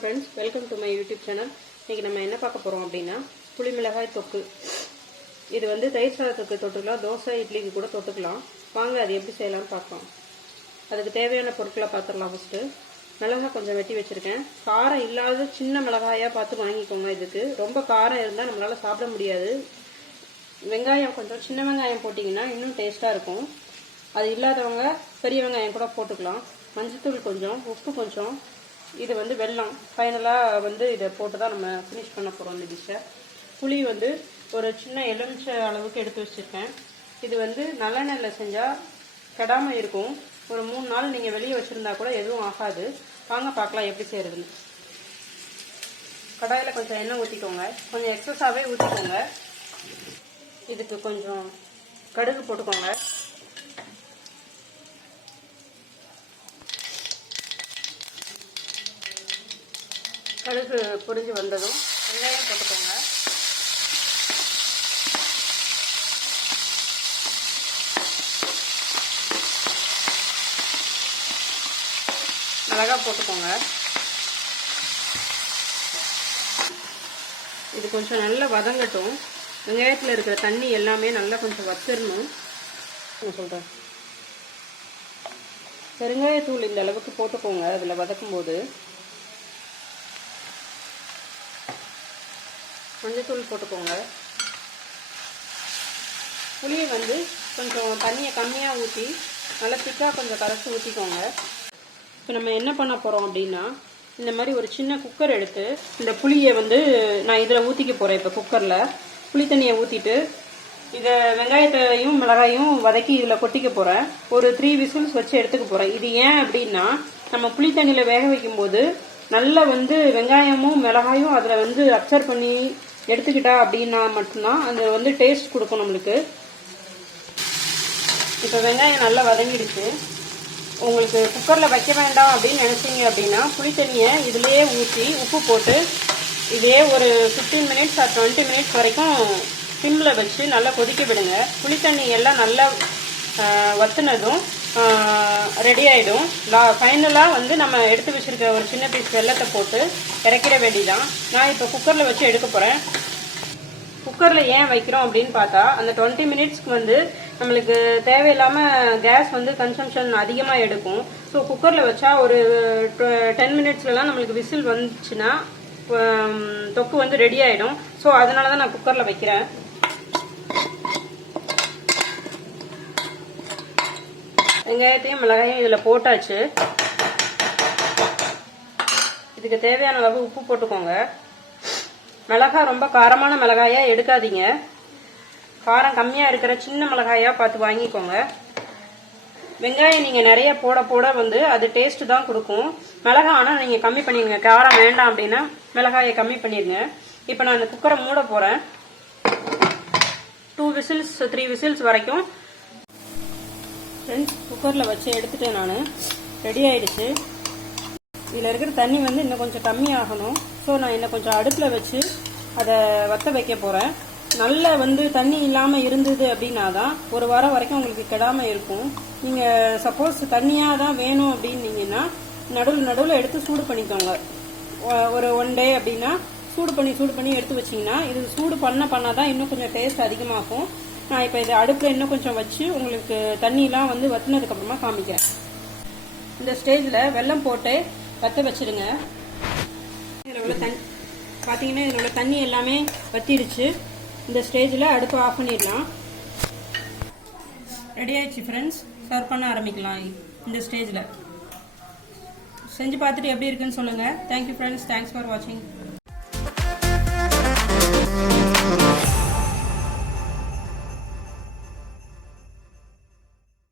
Friends, welcome to my YouTube channel. இன்றைக்கி நம்ம என்ன பார்க்க போகிறோம் அப்படின்னா புளி மிளகாய் தொக்கு. இது வந்து தயிர் சாதத்துக்கு தொட்டுக்கலாம், தோசை இட்லிக்கு கூட தொட்டுக்கலாம். வாங்க அது எப்படி செய்யலாம்னு பார்க்கலாம். அதுக்கு தேவையான பொருட்களை பார்த்துடலாம். ஃபஸ்ட்டு மிளகாய் கொஞ்சம் வெட்டி வச்சுருக்கேன். காரம் இல்லாத சின்ன மிளகாயாக பார்த்து வாங்கிக்கோங்க. இதுக்கு ரொம்ப காரம் இருந்தால் நம்மளால் சாப்பிட முடியாது. வெங்காயம் கொஞ்சம் சின்ன வெங்காயம் போட்டிங்கன்னா இன்னும் டேஸ்ட்டாக இருக்கும். அது இல்லாதவங்க பெரிய வெங்காயம் கூட போட்டுக்கலாம். மஞ்சத்தூள் கொஞ்சம், உப்பு கொஞ்சம், இது வந்து வெல்லம். ஃபைனலாக வந்து இதை போட்டு தான் நம்ம ஃபினிஷ் பண்ண போகிறோம் இந்த டிஷ்ஷை. புளி வந்து ஒரு சின்ன எலுமிச்சை அளவுக்கு எடுத்து வச்சுருக்கேன். இது வந்து நல்லெண்ணெயில் செஞ்சால் கெடாமல் இருக்கும். ஒரு 3 நாள் நீங்கள் வெளியே வச்சுருந்தா கூட எதுவும் ஆகாது. வாங்க பார்க்கலாம் எப்படி செய்கிறதுன்னு. கடாயில் கொஞ்சம் எண்ணெய் ஊற்றிக்கோங்க. கொஞ்சம் எக்ஸஸாகவே ஊற்றிக்கோங்க. இதுக்கு கொஞ்சம் கடுகு போட்டுக்கோங்க. கடுகு பொரிஞ்சு வந்ததும் வெங்காயம் போட்டுக்கோங்க. மிளகாய் போட்டுக்கோங்க. இது கொஞ்சம் நல்லா வதங்கட்டும். வெங்காயத்தில் இருக்கிற தண்ணி எல்லாமே நல்லா கொஞ்சம் வச்சிடணும். சொல்கிறேன், பெருங்காயத்தூள் இந்த அளவுக்கு போட்டுக்கோங்க. அதில் வதக்கும் போது மஞ்சத்தூள் போட்டுக்கோங்க. புளியை வந்து கொஞ்சம் தண்ணியை கம்மியாக ஊற்றி நல்லா திக்காக கொஞ்சம் கரைச்சி ஊற்றிக்கோங்க. இப்போ நம்ம என்ன பண்ண போகிறோம் அப்படின்னா, இந்த மாதிரி ஒரு சின்ன குக்கர் எடுத்து இந்த புளியை வந்து நான் இதில் ஊற்றிக்க போகிறேன். இப்போ குக்கரில் புளி தண்ணியை ஊற்றிட்டு இதை வெங்காயத்தையும் மிளகாயும் வதக்கி இதில் கொட்டிக்க போகிறேன். ஒரு 3 விசில்ஸ் வச்சு எடுத்துக்க போகிறேன். இது ஏன் அப்படின்னா, நம்ம புளி தண்ணியில் வேக வைக்கும்போது நல்லா வந்து வெங்காயமும் மிளகாயும் அதில் வந்து அப்சர்வ் பண்ணி எடுத்துக்கிட்டா அப்படின்னா மட்டும்தான் அந்த வந்து டேஸ்ட் கொடுக்கும் நம்மளுக்கு. இப்போ வெங்காயம் நல்லா வதங்கிடுச்சு. உங்களுக்கு குக்கரில் வைக்க வேண்டாம் அப்படின்னு நினச்சிங்க அப்படின்னா புளி தண்ணியை இதுலேயே ஊற்றி உப்பு போட்டு இதே ஒரு 15 மினிட்ஸ் ஆர் 20 மினிட்ஸ் வரைக்கும் சிம்மில் வச்சு நல்லா கொதிக்க விடுங்க. புளி தண்ணி எல்லாம் நல்லா வத்துனதும் ரெடி ஆகிடும். ஃபைனலாக வந்து நம்ம எடுத்து வச்சுருக்க ஒரு சின்ன பீஸ் வெல்லத்தை போட்டு இறக்கிட வேண்டியதான். நான் இப்போ குக்கரில் வச்சு எடுக்க போகிறேன். குக்கரில் ஏன் வைக்கிறோம் அப்படின்னு பார்த்தா, அந்த 20 மினிட்ஸ்க்கு வந்து நம்மளுக்கு தேவையில்லாமல் கேஸ் வந்து கன்சம்ஷன் அதிகமாக எடுக்கும். ஸோ குக்கரில் வச்சா ஒரு 10 மினிட்ஸ்லலாம் நம்மளுக்கு விசில் வந்துச்சுன்னா தொக்கு வந்து ரெடி ஆகிடும். ஸோ அதனால தான் நான் குக்கரில் வைக்கிறேன். வெங்காயத்தையும் மிளகாயும் இதில் போட்டாச்சு. இதுக்கு தேவையான அளவு உப்பு போட்டுக்கோங்க. மிளகாய் ரொம்ப காரமான மிளகாயாக எடுக்காதீங்க. காரம் கம்மியாக இருக்கிற சின்ன மிளகாயாக பார்த்து வாங்கிக்கோங்க. வெங்காயம் நீங்கள் நிறைய போட போட வந்து அது டேஸ்ட்டு தான் கொடுக்கும். மிளகாய் ஆனால் நீங்கள் கம்மி பண்ணிடுங்க. காரம் வேண்டாம் அப்படின்னா மிளகாயை கம்மி பண்ணிடுங்க. இப்போ நான் இந்த குக்கரை மூட போகிறேன். 2 விசில்ஸ் 3 விசில்ஸ் வரைக்கும் ஃப்ரெண்ட்ஸ் குக்கரில் வச்சு எடுத்துட்டேன். நான் ரெடி ஆகிடுச்சு. இதில் இருக்கிற தண்ணி வந்து இன்னும் கொஞ்சம் கம்மியாகணும். ஸோ நான் இன்னும் கொஞ்சம் அடுப்பில் வச்சு அதை வற்ற வைக்க போகிறேன். நல்லா வந்து தண்ணி இல்லாமல் இருந்தது அப்படின்னா தான் ஒரு வாரம் வரைக்கும் உங்களுக்கு கெடாமல் இருக்கும். நீங்கள் சப்போஸ் தண்ணியாக தான் வேணும் அப்படின்னீங்கன்னா நடுவில் எடுத்து சூடு பண்ணிக்கோங்க. ஒரு 1 டே அப்படின்னா சூடு பண்ணி எடுத்து வச்சிங்கன்னா இது சூடு பண்ணாதான் இன்னும் கொஞ்சம் டேஸ்ட் அதிகமாகும். நான் இப்போ இதை அடுப்பில் இன்னும் கொஞ்சம் வச்சு உங்களுக்கு தண்ணியெலாம் வந்து வற்றினதுக்கப்புறமா காமிக்கிறேன். இந்த ஸ்டேஜில் வெல்லம் போட்டு வற்ற வச்சுருங்க. இதில் உள்ள பார்த்தீங்கன்னா இதில் உள்ள தண்ணி எல்லாமே வற்றிடுச்சு. இந்த ஸ்டேஜில் அடுப்பை ஆஃப் பண்ணிடலாம். ரெடி ஆயிடுச்சு ஃப்ரெண்ட்ஸ். சர்வ் பண்ண ஆரம்பிக்கலாம். இந்த ஸ்டேஜில் செஞ்சு பார்த்துட்டு எப்படி இருக்குன்னு சொல்லுங்கள். Thank you friends. தேங்க்ஸ் ஃபார் வாட்சிங்.